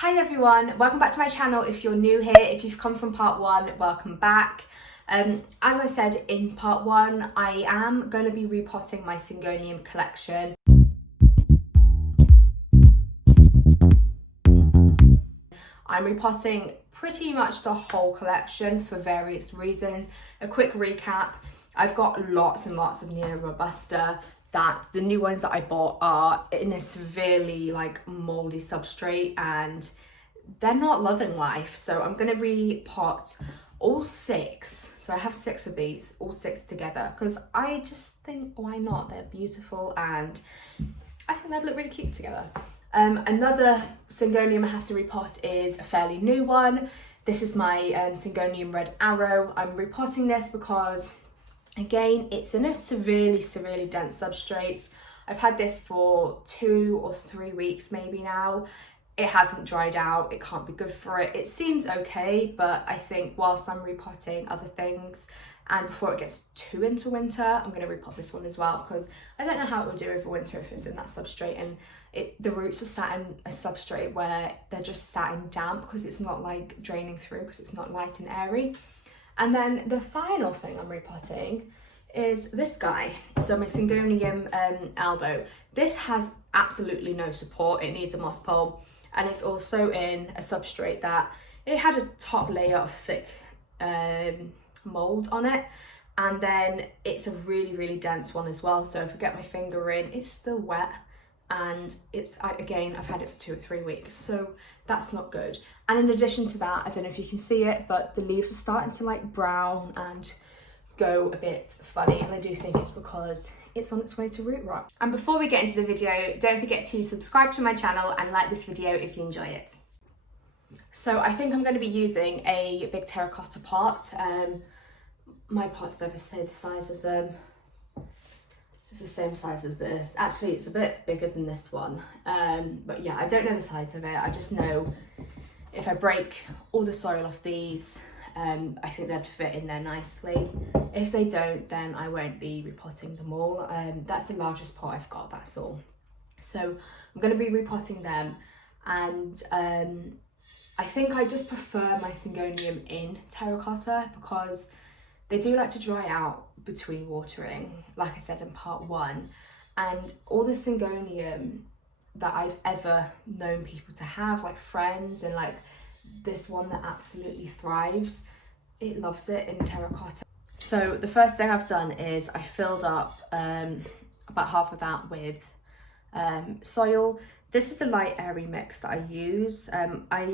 Hi everyone, welcome back to my channel. If you're new here, if you've come from part one, welcome back. As I said in part one, I am going to be repotting my Syngonium collection. I'm repotting pretty much the whole collection for various reasons. A quick recap, I've got lots and lots of Neo Robusta that the new ones that I bought are in a severely moldy substrate and they're not loving life. So I'm going to repot all six. So I have six of these, all six together, because I just think, why not? They're beautiful and I think they'd look really cute together. Another Syngonium I have to repot is a fairly new one. This is my Syngonium Red Arrow. I'm repotting this because, again, it's in a severely dense substrate. I've had this for 2 or 3 weeks maybe now. It hasn't dried out, it can't be good for it. It seems okay, but I think whilst I'm repotting other things and before it gets too into winter, I'm going to repot this one as well because I don't know how it will do over winter if it's in that substrate, and the roots are sat in a substrate where they're just sat in damp because it's not like draining through because it's not light and airy. And then the final thing I'm repotting is this guy. So my Syngonium elbow. This has absolutely no support. It needs a moss pole, and it's also in a substrate that it had a top layer of thick mold on it, and then it's a really dense one as well. So if I get my finger in, it's still wet, and I've had it for 2 or 3 weeks, so that's not good. And in addition to that, I don't know if you can see it, but the leaves are starting to brown and go a bit funny, and I do think it's because it's on its way to root rot. And before we get into the video, don't forget to subscribe to my channel and like this video if you enjoy it. So I think I'm going to be using a big terracotta pot. My pots never say the size of them. It's the same size as this. Actually, it's a bit bigger than this one. But yeah, I don't know the size of it. I just know if I break all the soil off these, I think they'd fit in there nicely. If they don't, then I won't be repotting them all. That's the largest pot I've got, that's all. So I'm going to be repotting them, and I think I just prefer my Syngonium in terracotta because they do like to dry out between watering, like I said in part one. And all the Syngonium that I've ever known people to have, like friends, and this one that absolutely thrives, it loves it in terracotta. So the first thing I've done is I filled up about half of that with soil. This is the light airy mix that I use. I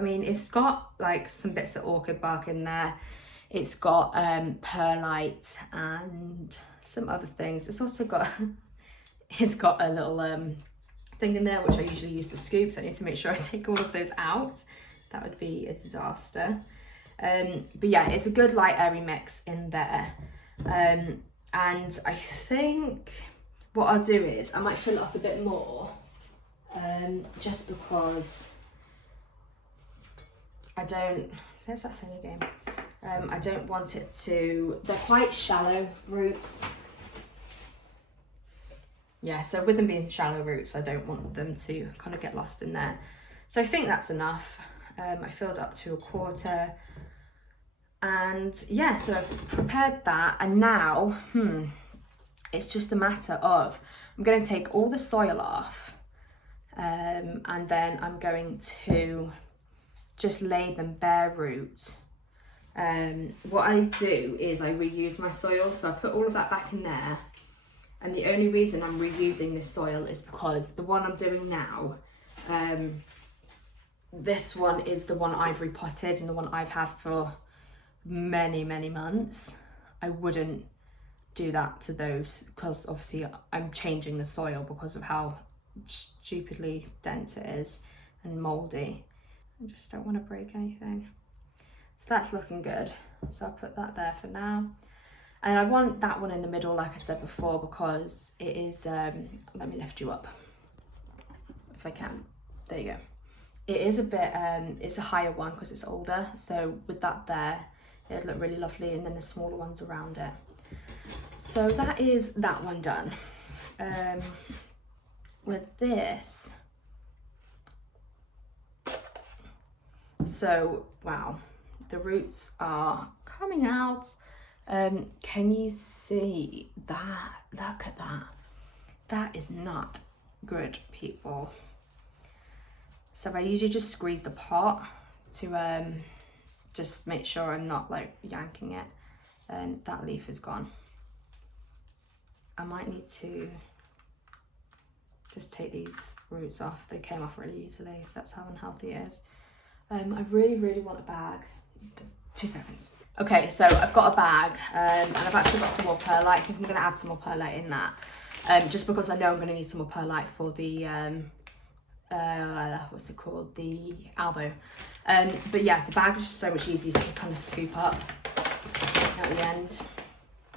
mean, it's got some bits of orchid bark in there. It's got perlite and some other things. It's also got it's got a little thing in there which I usually use to scoop, so I need to make sure I take all of those out. That would be a disaster. But yeah, it's a good light airy mix in there. And I think what I'll do is I might fill it up a bit more, just because there's that thing again. I don't want it to, they're quite shallow roots. Yeah, so with them being shallow roots, I don't want them to kind of get lost in there. So I think that's enough. I filled up to 1/4. And yeah, so I've prepared that, and now, it's just a matter of, I'm going to take all the soil off, and then I'm going to just lay them bare root. What I do is I reuse my soil, so I put all of that back in there, and the only reason I'm reusing this soil is because the one I'm doing now, this one is the one I've repotted and the one I've had for many months. I wouldn't do that to those because obviously I'm changing the soil because of how stupidly dense it is and moldy. I just don't want to break anything. So that's looking good. So I'll put that there for now. And I want that one in the middle, like I said before, because it is, let me lift you up if I can. There you go. It is a bit, it's a higher one because it's older. So with that there, it'd look really lovely, and then the smaller ones around it. So that is that one done. With this, So, wow, the roots are coming out. Can you see that? Look at that. That is not good, people. So I usually just squeeze the pot to just make sure I'm not like yanking it. And that leaf is gone. I might need to just take these roots off. They came off really easily. That's how unhealthy it is. I really, really want a bag. 2 seconds. Okay, so I've got a bag and I've actually got some more perlite. I think I'm going to add some more perlite in that. Just because I know I'm going to need some more perlite for the, what's it called? The elbow. But yeah, the bag is just so much easier to kind of scoop up at the end.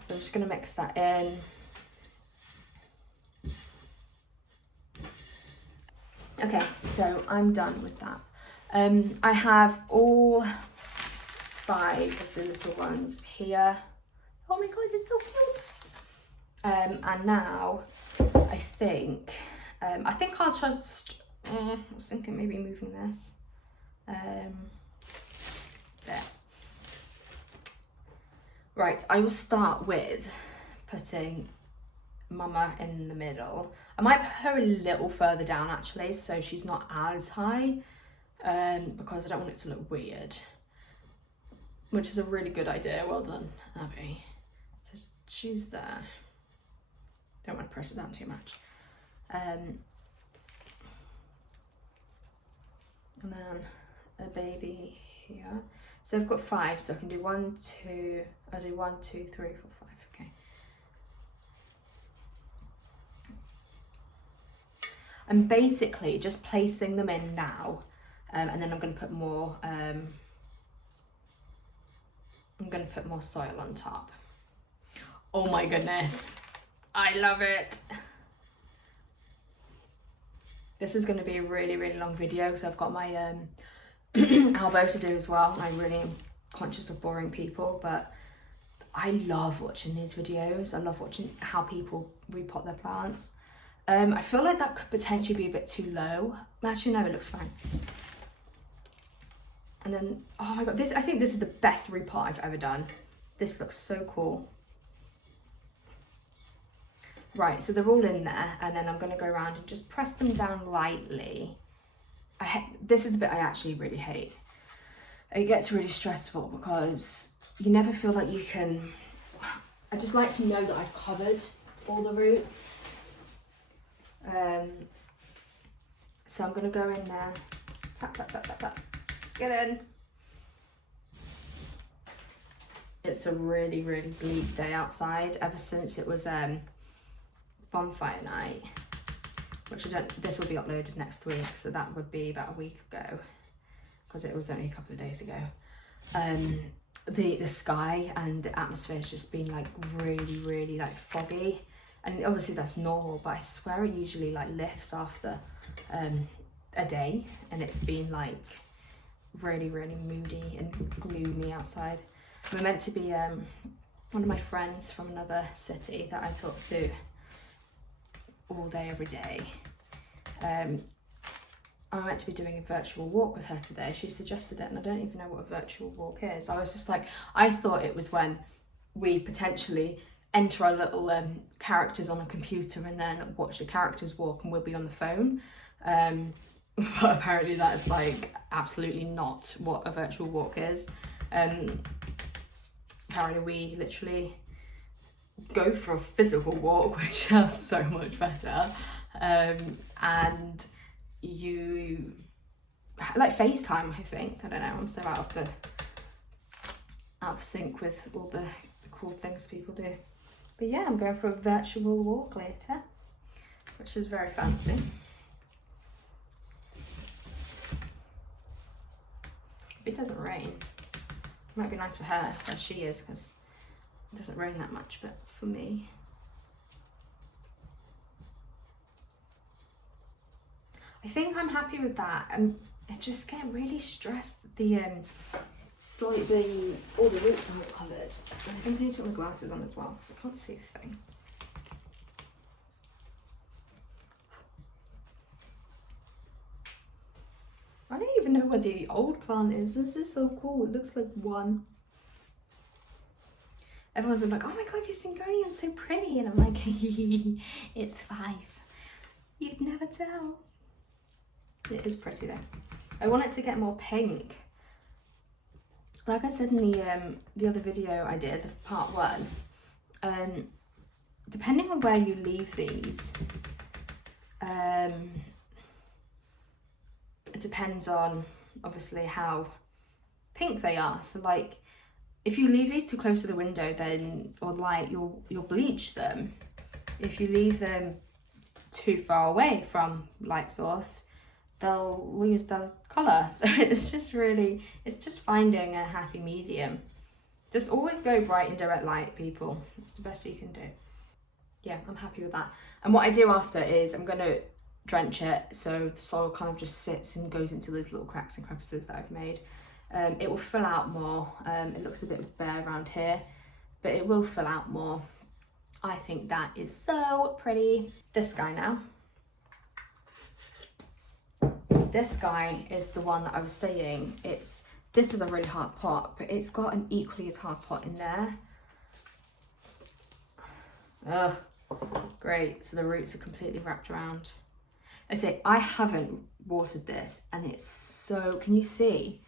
I'm just going to mix that in. Okay, so I'm done with that. I have all 5 of the little ones here. Oh my god, it's so cute. And now I think I'll just I was thinking maybe moving this there. Right, I will start with putting Mama in the middle. I might put her a little further down actually, so she's not as high, because I don't want it to look weird, which is a really good idea. Well done, Abby. So she's there. Don't want to press it down too much. And then a baby here. So I've got 5, so I can do 1, 2, I'll do 1, 2, 3, 4, 5, okay. I'm basically just placing them in now, and then I'm going to put more, soil on top. Oh my goodness, I love it. This is going to be a really, really long video because I've got my elbow to do as well. I really am conscious of boring people, but I love watching these videos. I love watching how people repot their plants. I feel like that could potentially be a bit too low. Actually, no, it looks fine. And then, oh my god, I think this is the best repot I've ever done. This looks so cool. Right, so they're all in there, and then I'm going to go around and just press them down lightly. This is the bit I actually really hate. It gets really stressful because you never feel like you can... I just like to know that I've covered all the roots. So I'm going to go in there, tap, tap, tap, tap, tap, get in. It's a really, really bleak day outside ever since it was bonfire night, which this will be uploaded next week, so that would be about a week ago because it was only a couple of days ago. The sky and the atmosphere has just been like really, really like foggy, and obviously that's normal, but I swear it usually like lifts after a day, and it's been like really, really moody and gloomy outside. We're meant to be one of my friends from another city that I talk to all day, every day. I'm meant to be doing a virtual walk with her today. She suggested it, and I don't even know what a virtual walk is. I was just like, I thought it was when we potentially enter our little characters on a computer and then watch the characters walk and we'll be on the phone. But apparently that's like absolutely not what a virtual walk is. Apparently we literally go for a physical walk, which is so much better, and you like FaceTime. I think, I don't know, I'm so out of sync with all the cool things people do. But yeah, I'm going for a virtual walk later, which is very fancy. It doesn't rain. It might be nice for her where she is, because it doesn't rain that much, but for me. I think I'm happy with that. I just get really stressed that all the roots are not covered. And I think I need to put my glasses on as well because I can't see a thing. I don't even know know where the old plant is. This is so cool. It looks like one. Everyone's like, oh my god, your Syngonium's so pretty. And I'm like, it's 5. You'd never tell. It is pretty though. I want it to get more pink. Like I said in the other video I did, the part 1, depending on where you leave these, it depends on obviously how pink they are. So like, if you leave these too close to the window, then, or light, you'll bleach them. If you leave them too far away from light source, they'll lose their colour. So it's just finding a happy medium. Just always go bright and direct light, people. It's the best you can do. Yeah, I'm happy with that. And what I do after is I'm going to drench it so the soil kind of just sits and goes into those little cracks and crevices that I've made. It will fill out more. It looks a bit bare around here, but it will fill out more. I think that is so pretty. This guy now. This guy is the one that I was saying, this is a really hard pot, but it's got an equally as hard pot in there. Ugh, great, so the roots are completely wrapped around. I say, I haven't watered this, and it's so, can you see?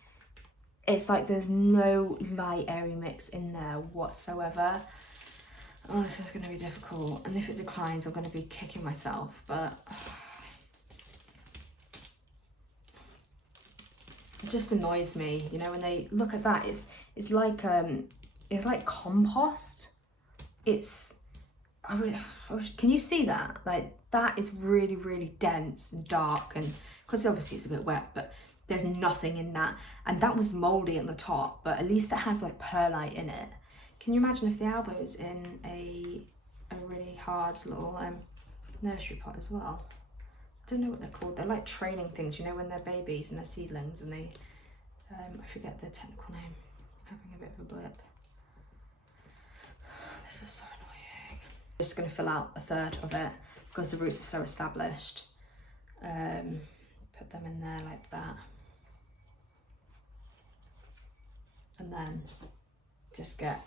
It's like there's no light airy mix in there whatsoever. Oh, this is gonna be difficult, and if it declines, I'm gonna be kicking myself, but it just annoys me, you know, when they look at that. It's like compost. Can you see that? Like, that is really, really dense and dark, and because obviously it's a bit wet, but there's nothing in that. And that was mouldy at the top, but at least it has like perlite in it. Can you imagine if the elbow's in a really hard little nursery pot as well? I don't know what they're called. They're like training things, you know, when they're babies and they're seedlings, and they, I forget their technical name. I'm having a bit of a blip. This is so annoying. I'm just going to fill out a third of it because the roots are so established. Put them in there like that. And then just get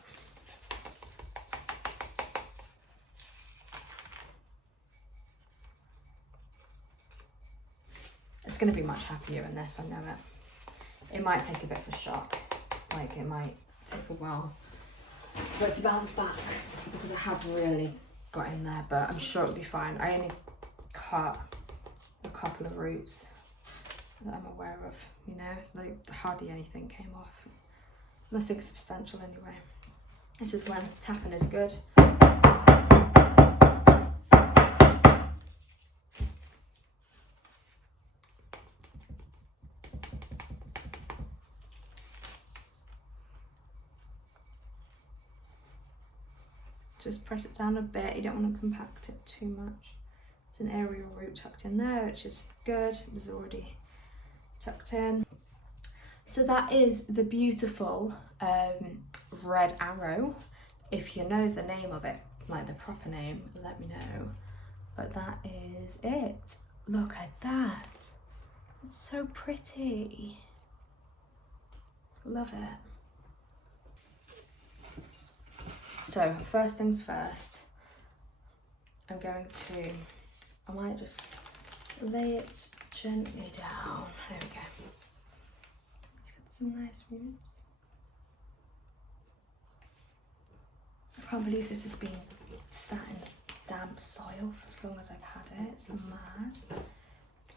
it's going to be much happier in this, I know it. It might take a bit of a shock, like it might take a while for it to bounce back because I have really got in there, but I'm sure it'll be fine. I only cut a couple of roots that I'm aware of, you know, like hardly anything came off. Nothing substantial anyway. This is when tapping is good. Just press it down a bit. You don't want to compact it too much. It's an aerial root tucked in there, which is good. It was already tucked in. So that is the beautiful red arrow. If you know the name of it, like the proper name, let me know. But that is it. Look at that. It's so pretty. Love it. So first things first, I might just lay it gently down. There we go. Let's get some nice roots. I can't believe this has been sat in damp soil for as long as I've had it. It's mad. Oh,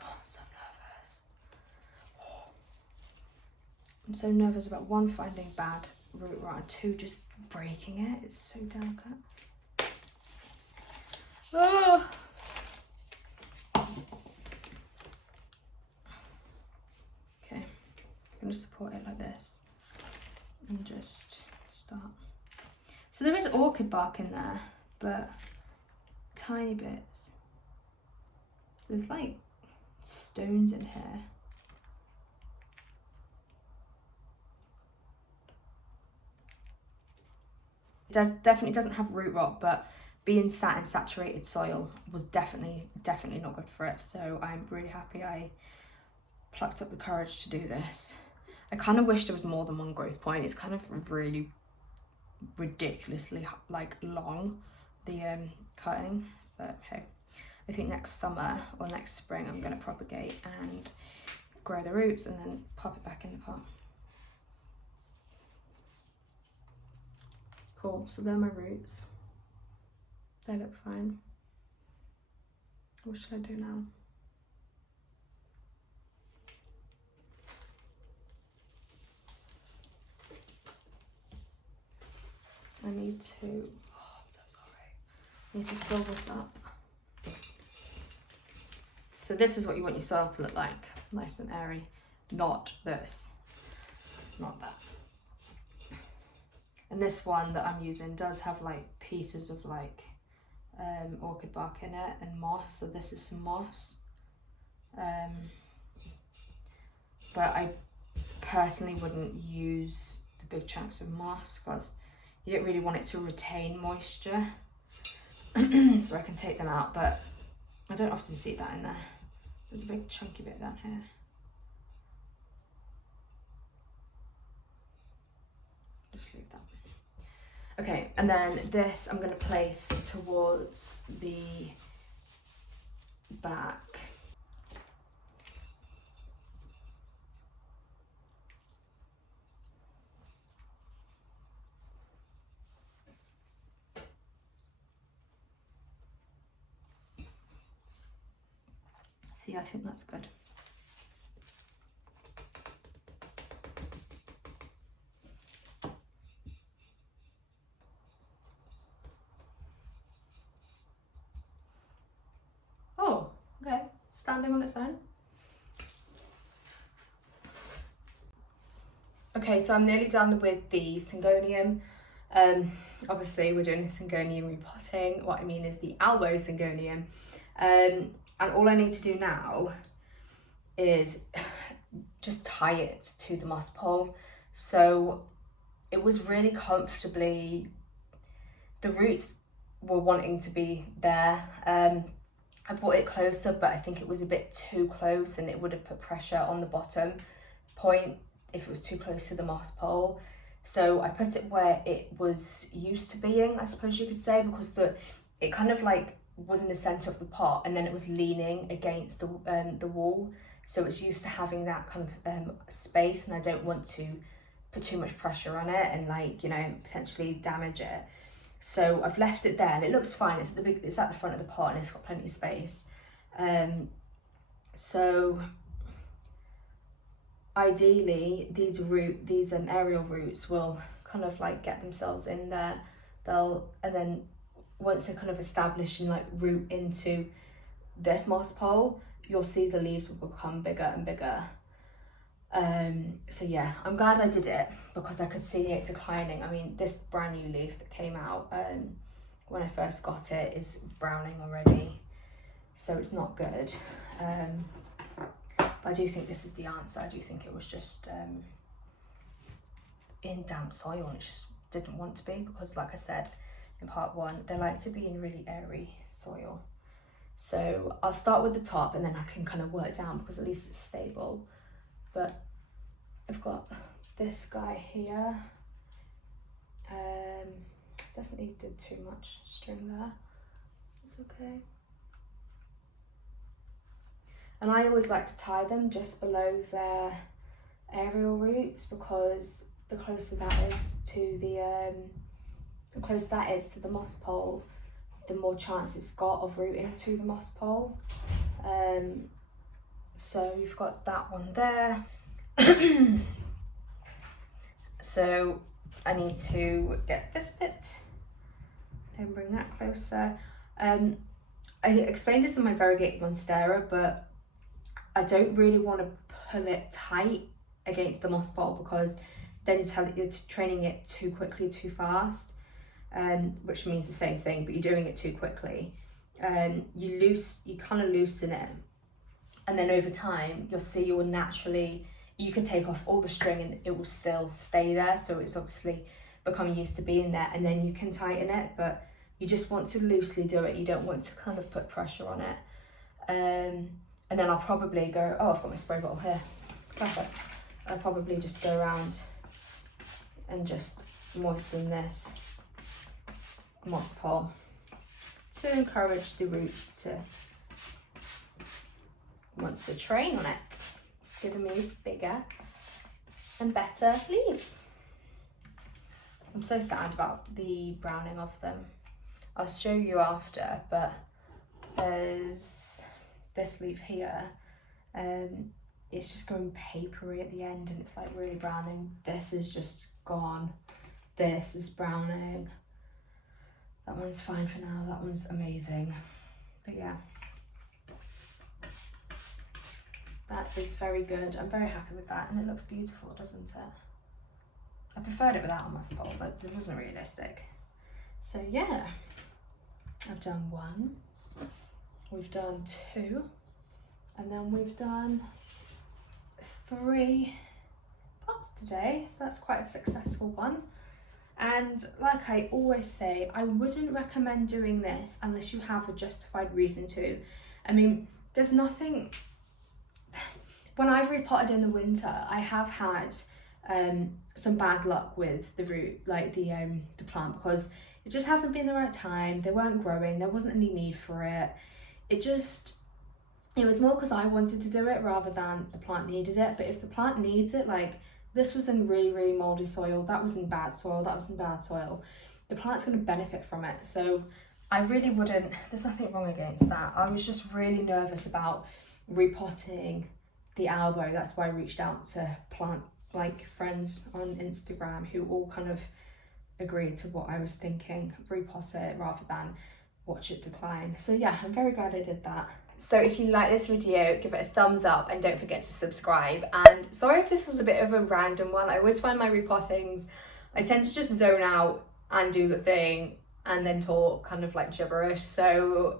I'm so nervous. Oh. I'm so nervous about 1, finding bad root rot, and 2, just breaking it. It's so delicate. Oh. Okay, I'm going to support it like this and just start. So there is orchid bark in there, but tiny bits. There's like stones in here. Definitely doesn't have root rot, but being sat in saturated soil was definitely not good for it. So I'm really happy I plucked up the courage to do this. I kind of wish there was more than one growth point. It's kind of really ridiculously like long, the cutting, but hey, I think next summer or next spring I'm going to propagate and grow the roots and then pop it back in the pot. Cool, so they're my roots. They look fine. What should I do now? I need to, oh, I'm so sorry. I need to fill this up. So this is what you want your soil to look like, nice and airy, not this, not that. And this one that I'm using does have like pieces of like orchid bark in it and moss, so this is some moss. But I personally wouldn't use the big chunks of moss because you don't really want it to retain moisture. So I can take them out, but I don't often see that in there. There's a big chunky bit down here. Just leave that. Okay, and then this I'm going to place towards the back. See, I think that's good. Oh, okay, standing on its own. Okay, so I'm nearly done with the Syngonium. Obviously we're doing a Syngonium repotting. What I mean is the Albo Syngonium. And all I need to do now is just tie it to the moss pole. So it was really comfortably, the roots were wanting to be there. I brought it closer, but I think it was a bit too close and it would have put pressure on the bottom point if it was too close to the moss pole. So I put it where it was used to being, I suppose you could say, because it kind of like was in the center of the pot and then it was leaning against the wall, so it's used to having that kind of space, and I don't want to put too much pressure on it and like, you know, potentially damage it. So I've left it there and it looks fine. It's at the front of the pot and it's got plenty of space. So ideally these aerial roots will kind of like get themselves in there. And then once they're kind of established and like root into this moss pole, you'll see the leaves will become bigger and bigger. So yeah, I'm glad I did it because I could see it declining. I mean, this brand new leaf that came out when I first got it is browning already, so it's not good. But I do think this is the answer. I do think it was just in damp soil and it just didn't want to be, because like I said in part one, they like to be in really airy soil. So I'll start with the top and then I can kind of work down because at least it's stable. But I've got this guy here. Definitely did too much string there. It's okay. And I always like to tie them just below their aerial roots, because the closer that is to the moss pole, the more chance it's got of rooting to the moss pole. So you've got that one there. So I need to get this bit and bring that closer. I explained this in my Variegated Monstera, but I don't really want to pull it tight against the moss pole, because then you're training it too quickly, too fast, which means the same thing, but you're doing it too quickly. You kind of loosen it, and then over time you'll see you can take off all the string and it will still stay there, so it's obviously becoming used to being there, and then you can tighten it, but you just want to loosely do it. You don't want to kind of put pressure on it. And then I'll probably go, oh, I've got my spray bottle here. Perfect. I'll probably just go around and just moisten this moss pole to encourage the roots to want to train on it, giving me bigger and better leaves. I'm so sad about the browning of them. I'll show you after, but there's this leaf here. It's just going papery at the end and it's like really browning. This is just gone. This is browning. That one's fine for now. That one's amazing. But yeah, that is very good. I'm very happy with that and it looks beautiful, doesn't it? I preferred it without a moss pole, but it wasn't realistic. So yeah, I've done 1, we've done 2, and then we've done 3 pots today. So that's quite a successful one. And like I always say, I wouldn't recommend doing this unless you have a justified reason to. I mean, there's nothing, when I've repotted in the winter, I have had some bad luck with the root, like the plant, because it just hasn't been the right time. They weren't growing, there wasn't any need for it. It was more because I wanted to do it rather than the plant needed it. But if the plant needs it, like this was in really, really moldy soil, that was in bad soil, that was in bad soil, the plant's going to benefit from it. So I really wouldn't, there's nothing wrong against that. I was just really nervous about repotting the elbow. That's why I reached out to plant like friends on Instagram who all kind of agreed to what I was thinking, repot it rather than watch it decline. So yeah, I'm very glad I did that. So if you like this video, give it a thumbs up and don't forget to subscribe. And sorry if this was a bit of a random one. I always find my repottings, I tend to just zone out and do the thing and then talk kind of like gibberish. So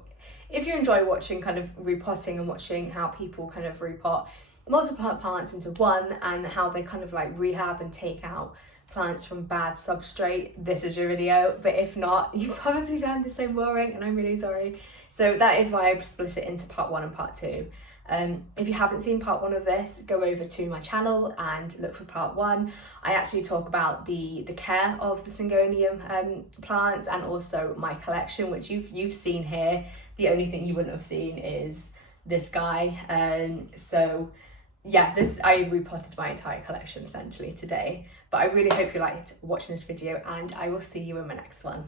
if you enjoy watching kind of repotting and watching how people kind of repot multiple plants into one and how they kind of like rehab and take out plants from bad substrate, this is your video. But if not, you probably found this so boring and I'm really sorry. So that is why I split it into part 1 and part 2. If you haven't seen part 1 of this, go over to my channel and look for part 1. I actually talk about the care of the Syngonium plants and also my collection, which you've seen here. The only thing you wouldn't have seen is this guy. So yeah, I repotted my entire collection essentially today. But I really hope you liked watching this video and I will see you in my next one.